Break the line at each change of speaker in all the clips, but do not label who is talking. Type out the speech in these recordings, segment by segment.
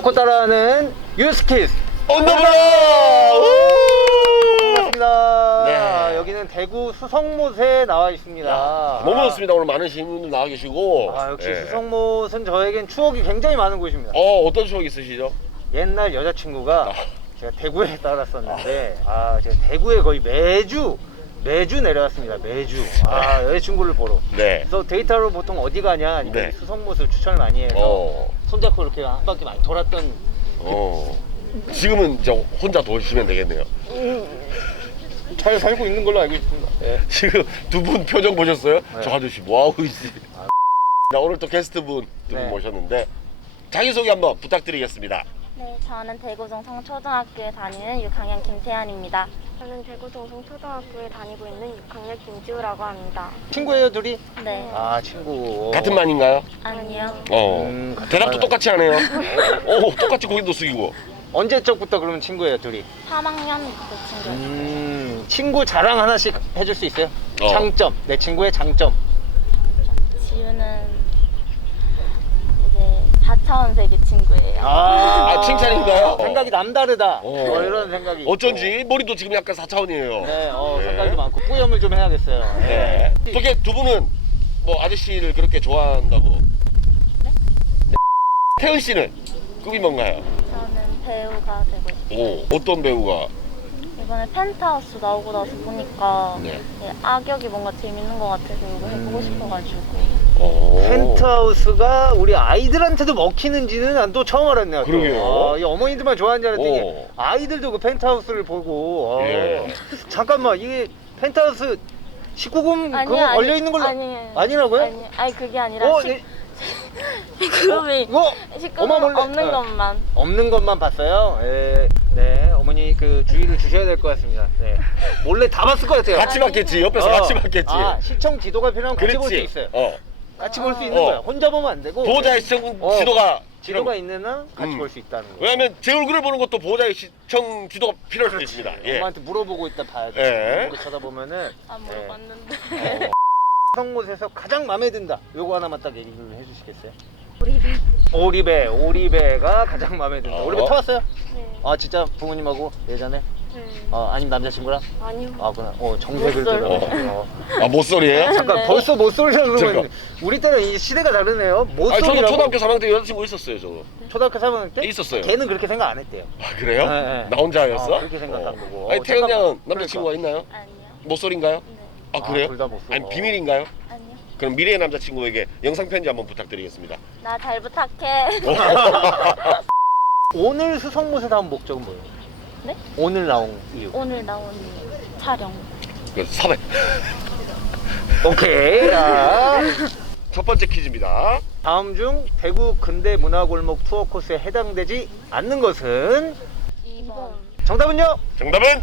않고 따라하는 유스키스
언더블럭!
반갑습니다.
네.
여기는 대구 수성못에 나와 있습니다.
너무 좋습니다. 오늘 많은 시민분들 나와 계시고.
역시
예.
수성못은 저에겐 추억이 굉장히 많은 곳입니다.
어떤 추억 있으시죠?
옛날 여자친구가
아.
제가 대구에 살았었는데 제가 대구에 거의 매주 내려왔습니다. 매주 여자친구를 보러.
네.
그래서 데이트하러 보통 어디 가냐 하니까
네.
수성못을 추천을 많이 해서 손잡고 이렇게 한 바퀴 많이 돌았던.
지금은 이제 혼자 도시면 되겠네요.
잘 살고 있는 걸로 알고 있습니다. 네.
지금 두 분 표정 보셨어요?
네.
저 아저씨 뭐하고 있지? 자, 오늘 또 게스트분 두 분
네.
모셨는데 자기소개 한번 부탁드리겠습니다.
네, 저는 대구 동성초등학교에 다니는 6학년 김태현입니다.
저는 대구 동성초등학교에 다니고 있는 6학년 김지우라고 합니다.
친구예요, 둘이?
네.
친구.
같은 반인가요?
아니요.
같은
대답도
반.
똑같이 하네요. 똑같이 고개도 숙이고.
언제적부터 그러면 친구예요, 둘이?
3학년 그 친구였어요.
친구 자랑 하나씩 해줄 수 있어요? 장점, 내 친구의 장점.
지우는 이제 4차원 세계 친구예요.
칭찬인가요?
생각이 남다르다. 이런 생각이.
어쩐지 머리도 지금 약간 4차원이에요.
네,
네.
생각이 많고 뿌염을 좀 해야겠어요.
네. 어떻게 두 분은 뭐 아저씨를 그렇게 좋아한다고?
네?
태은 씨는 꿈이 뭔가요?
저는 배우가 되고 싶어요.
어떤 배우가?
이번에 펜트하우스 나오고 나서 보니까
네.
악역이 뭔가 재밌는 것 같아서 이거 해보고 싶어가지고.
펜트하우스가 우리 아이들한테도 먹히는지는 난 또 처음 알았네요. 또.
그러게요.
이 어머니들만 좋아하는 줄 알았더니
오.
아이들도 그 펜트하우스를 보고.
예.
잠깐만, 이게 펜트하우스 19금
아니요,
그거 걸려 있는 걸로 아니라고요?
아니 그게 아니라
네.
그룹이
이거
식구금
몰래.
없는 것만.
없는 것만 봤어요. 네, 어머니 그 주의를 주셔야 될 것 같습니다. 네. 몰래 다 봤을 것 같아요.
같이 봤겠지. 옆에서 같이 봤겠지.
시청 지도가 필요하면 같이 볼 수
그렇지.
있어요. 같이 볼 수 있는 거야. 혼자 보면 안 되고.
보호자의 시청 지도가
있는 한 같이 볼 수 있다는 거예요.
왜냐면 제 얼굴을 보는 것도 보호자의 시청 지도가 필요할 수도 있습니다. 예.
엄마한테 물어보고 있다 봐야 돼.
예.
이렇게 쳐다보면은.
안 물어봤는데.
성못에서 가장 마음에 든다. 요거 하나만 딱 얘기를 해주시겠어요?
오리배.
오리배가 가장 마음에 든다. 오리배 타봤어요?
네.
진짜 부모님하고 예전에?
네.
아니면 남자친구랑?
아니요.
그냥 정색을 들어.
못소리예요?
잠깐
네.
벌써 못소리라고 그러면
잠깐.
우리 때는 이 시대가 다르네요.
저는
못소리라고.
초등학교 3학년 때 여자친구 있었어요, 저도.
초등학교 3학년 때?
있었어요.
걔는 그렇게 생각 안 했대요.
그래요?
네.
나 혼자였어?
그렇게 생각한 거고.
아니, 태연 양은
잠깐만.
남자친구가 있나요?
아니요.
못소리인가요?
네.
그래요?
둘 다 못소리.
아니, 비밀인가요?
아니요.
그럼 미래의 남자친구에게 영상 편지 한번 부탁드리겠습니다.
나 잘 부탁해.
오늘 수성못에 나온 목적은 뭐예요?
네?
오늘 나온 이유.
오늘 나온 촬영.
사회.
오케이.
첫 번째 퀴즈입니다.
다음 중 대구 근대 문화골목 투어 코스에 해당되지 않는 것은?
2번.
정답은요?
정답은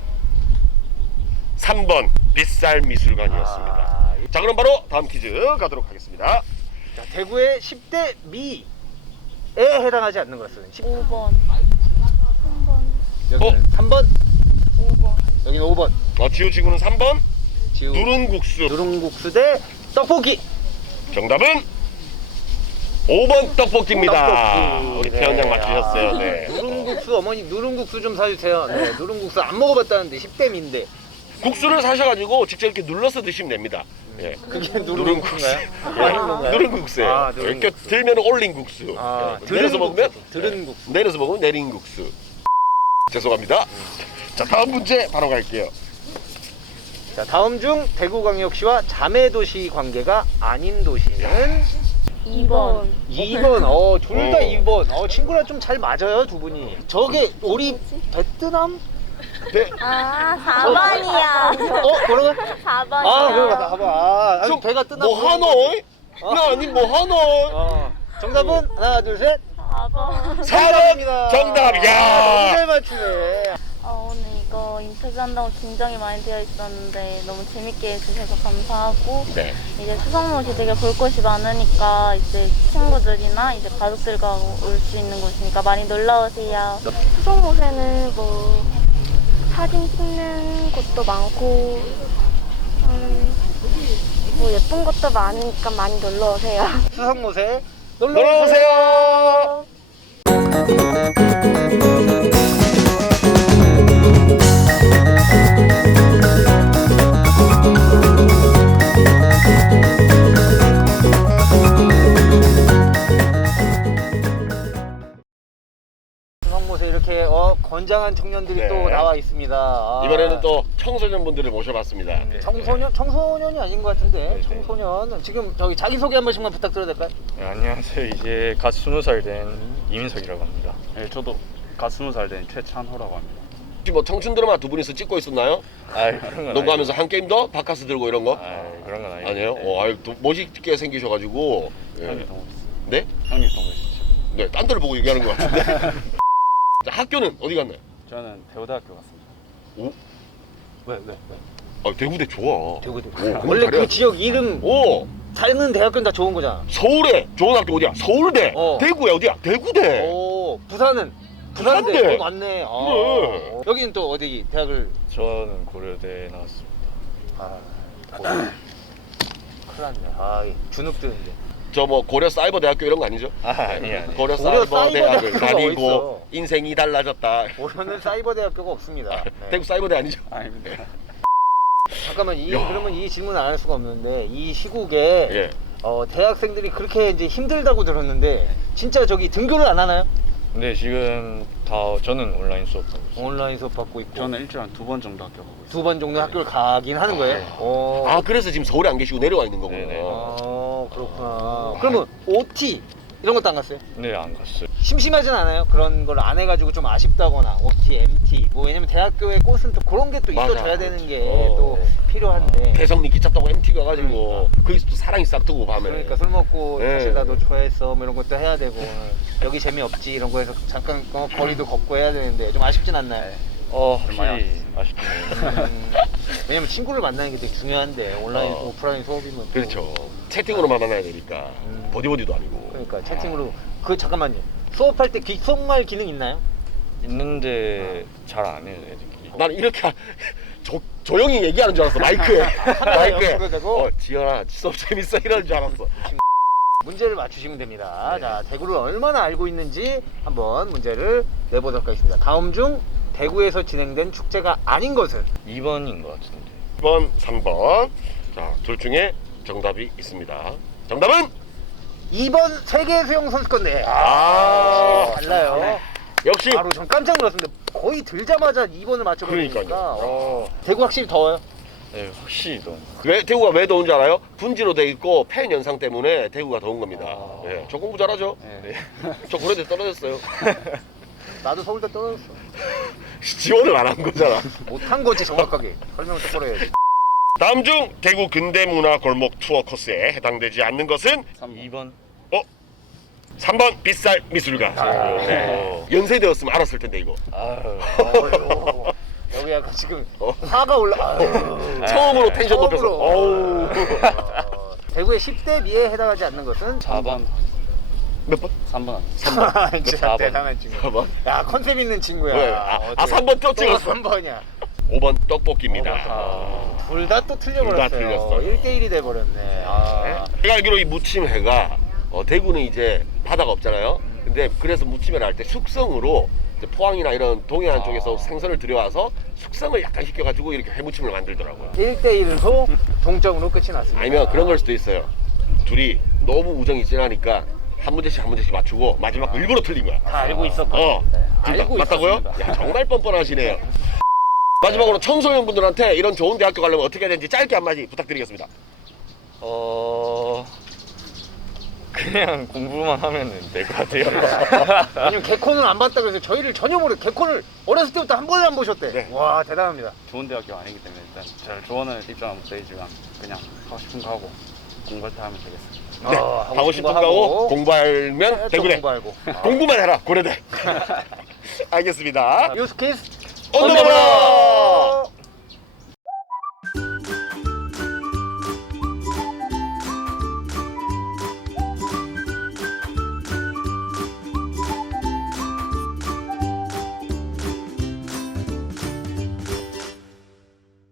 3번 빗살 미술관이었습니다. 자, 그럼 바로 다음 퀴즈 가도록 하겠습니다.
자, 대구의 10대 미에 해당하지 않는 것은?
5번. 3번.
여기는 3번,
5번.
여기는 5번.
지우 친구는 3번
지우.
누룽국수.
누룽국수 대 떡볶이.
정답은 5번 떡볶이입니다.
떡볶이.
우리 태연 양 맞추셨어요. 네.
누룽국수, 어머니 누룽국수 좀 사주세요. 네, 누룽국수 안 먹어봤다는데 10대 미인데.
국수를 사셔가지고 직접 이렇게 눌러서 드시면 됩니다. 예.
그게 누룽국수인가요?
누룽국수예요.
누룽국수.
이렇게 들면 올린 국수. 예. 내려서 먹으면
들은 국수.
내려서 먹으면 내린 국수. 죄송합니다. 자, 다음 문제 바로 갈게요.
자, 다음 중 대구광역시와 자매도시 관계가 아닌 도시는?
2번.
2번. 둘 다 2번. 친구랑 좀 잘 맞아요, 두 분이. 저게 우리 베트남?
4번이야.
뭐라고?
4번이야.
그래 맞다. 봐봐.
좀
배가 뜨나?
뭐 하노이? 나 아니 뭐 하노이?
정답은 하나, 둘, 셋.
4번.
4번 정답.
너무
야.
잘 맞추네.
오늘 이거 인터뷰한다고 긴장이 많이 되어 있었는데 너무 재밌게 해주셔서 감사하고
네.
이제 수성못이 되게 볼 곳이 많으니까 이제 친구들이나 이제 가족들과 올 수 있는 곳이니까 많이 놀러 오세요.
수성못에는 뭐 사진 찍는 곳도 많고 뭐 예쁜 것도 많으니까 많이 놀러 오세요.
수성못에
놀러 오세요.
웅장한 청년들이
네.
또 나와 있습니다. 아.
이번에는 또 청소년분들을 모셔봤습니다.
청소년이 아닌 것 같은데.
네, 네.
청소년. 지금 저기 자기소개 한 번씩만 부탁드려도 될까요?
네, 안녕하세요. 이제 갓 20살 된 이민석이라고 합니다.
네, 저도 갓 20살 된 최찬호라고 합니다.
혹시 뭐 청춘 드라마 두 분이서 찍고 있었나요?
아, 그런 건
농구하면서 한 게임 더 바카스 들고 이런 거?
아, 그런 건 아니에요.
아니에요? 아유, 또 멋있게 생기셔가지고. 예.
형님 동거
네?
형님 동거시죠.
네, 딴 데를 보고 얘기하는 것 같은데. 자, 학교는 어디 갔나요?
저는 대우대학교 갔습니다.
오?
왜?
아, 대구대 좋아.
대구대.
오,
원래 그
잘해야지.
지역 이름
오!
사는 대학교는 다 좋은 거잖아.
서울에 좋은 학교 어디야? 서울대. 대구에 어디야? 대구대.
오, 부산은
부산대.
맞네. 아.
네.
여기는 또 어디 대학을
저는 고려대 나왔습니다.
큰일 났네. 아, 주눅 드는데.
저 뭐 고려 사이버 대학교 이런 거 아니죠?
아니에요.
고려
고려
사이버
사이버
대학을
대학교가
다니고
어딨어?
인생이 달라졌다.
고려는 사이버 대학교가 없습니다. 네.
대구 사이버대 아니죠?
아닙니다.
잠깐만
야.
그러면 이 질문 안 할 수가 없는데 이 시국에
예.
대학생들이 그렇게 이제 힘들다고 들었는데 진짜 저기 등교를 안 하나요?
근데 지금 다 저는 온라인 수업 하고 있어요.
온라인 수업 받고 있고
저는 일주일에 한 2번 정도 학교 가고 있어요.
두 번 정도 학교를 가긴 하는 거예요?
네.
아, 그래서 지금 서울에 안 계시고 내려와 있는 거구나.
네네.
그렇구나. 그러면 OT 이런 것도 안 갔어요?
네, 안 갔어요.
심심하진 않아요? 그런 걸 안 해가지고 좀 아쉽다거나 OT, MT 뭐 왜냐면 대학교의 꽃은 또 그런 게 또
맞아.
있어줘야 되는 게
어.
또 필요한데
대성리 기차 타고 MT 가가지고 거기서 또 사랑이 싹트고 밤에.
그러니까 술 먹고
네.
사실 나도 좋아했어 뭐 이런 것도 해야 되고 여기 재미없지 이런 거에서 잠깐 거리도 걷고 해야 되는데 좀 아쉽진 않나요?
확실히 아쉽네요.
왜냐면 친구를 만나는 게 되게 중요한데 온라인 오프라인 수업이면 또
그렇죠. 채팅으로만 만나야 되니까 버디버디도 아니고.
그러니까 채팅으로 잠깐만요 수업할 때 귓속말 기능 있나요?
있는데 잘 안 해요, 애들끼리.
나는 이렇게 조용히 얘기하는 줄 알았어. 마이크에. 마이크에.
옆으로 대고?
지연아 수업 재밌어 이러는 줄 알았어.
문제를 맞추시면 됩니다. 자, 대구를 얼마나 알고 있는지 한번 문제를 내보도록 하겠습니다. 다음 중 대구에서 진행된 축제가 아닌 것은?
2번인 것 같은데.
2번, 3번. 자, 둘 중에 정답이 있습니다. 정답은
2번 세계 수영 선수권대. 달라요.
역시
바로 전 깜짝 놀랐습니다. 거의 들자마자 2번을 맞춰버리니까.
그러니까요.
대구 확실히 더워요?
네, 확실히 너무.
대구가 왜 더운 줄 알아요? 분지로 돼 있고 팬 현상 때문에 대구가 더운 겁니다. 예, 저 공부 잘하죠?
네.
저 고려대 떨어졌어요.
나도 서울대 떨어졌어.
지원을 안 한 거잖아.
못한 거지 정확하게. 설명을 똑바로 해야지.
다음 중 대구 근대문화 골목 투어 코스에 해당되지 않는 것은
2번.
3번 빗살 미술관. 네. 연세대였으면 알았을 텐데 이거.
어휴, 여기 약간 지금 화가 올라.
처음으로 텐션 높여서.
처음으로. 대구의 10대 미에 해당하지 않는 것은
4번.
몇 번?
3번.
진짜
4번.
대단한 친구.
4번?
야 컨셉 있는 친구야.
왜? 3번 또 찍었어.
3번이야.
5번 떡볶이입니다.
둘 다 또
둘
틀려버렸어요.
다 틀렸어요.
1대1이 돼버렸네.
제가 알기로 이 무침회가 대구는 이제 바다가 없잖아요. 근데 그래서 무침회를 할 때 숙성으로 이제 포항이나 이런 동해안 쪽에서 생선을 들여와서 숙성을 약간 시켜가지고 이렇게 회무침을 만들더라고요.
1대1로 동점으로 끝이 났습니다.
아니면 그런 걸 수도 있어요. 둘이 너무 우정이 진하니까 한 문제씩 맞추고 마지막 거 일부러 틀린 거야.
다 알고 있었거든요. 알고
맞다고요?
있었습니다.
야, 정말 뻔뻔하시네요. 마지막으로 청소년분들한테 이런 좋은 대학교 가려면 어떻게 해야 되는지 짧게 한마디 부탁드리겠습니다.
그냥 공부만 하면 될 것 같아요.
아니면 개콘을 안 봤다 그래서 저희를 전혀 모르고 개콘을 어렸을 때부터 한 번에 안 보셨대.
네.
와 대단합니다.
좋은 대학교가 아니기 때문에 일단 잘 조언을 입장은 못 드리지만 그냥 하고 싶은 거 하고 공부할 때 하면 되겠습니다.
네, 하고 싶은 거 하고 공부하면 대구대.
공부하고.
공부만 해라 고려대. 알겠습니다.
유스키스
언더바라.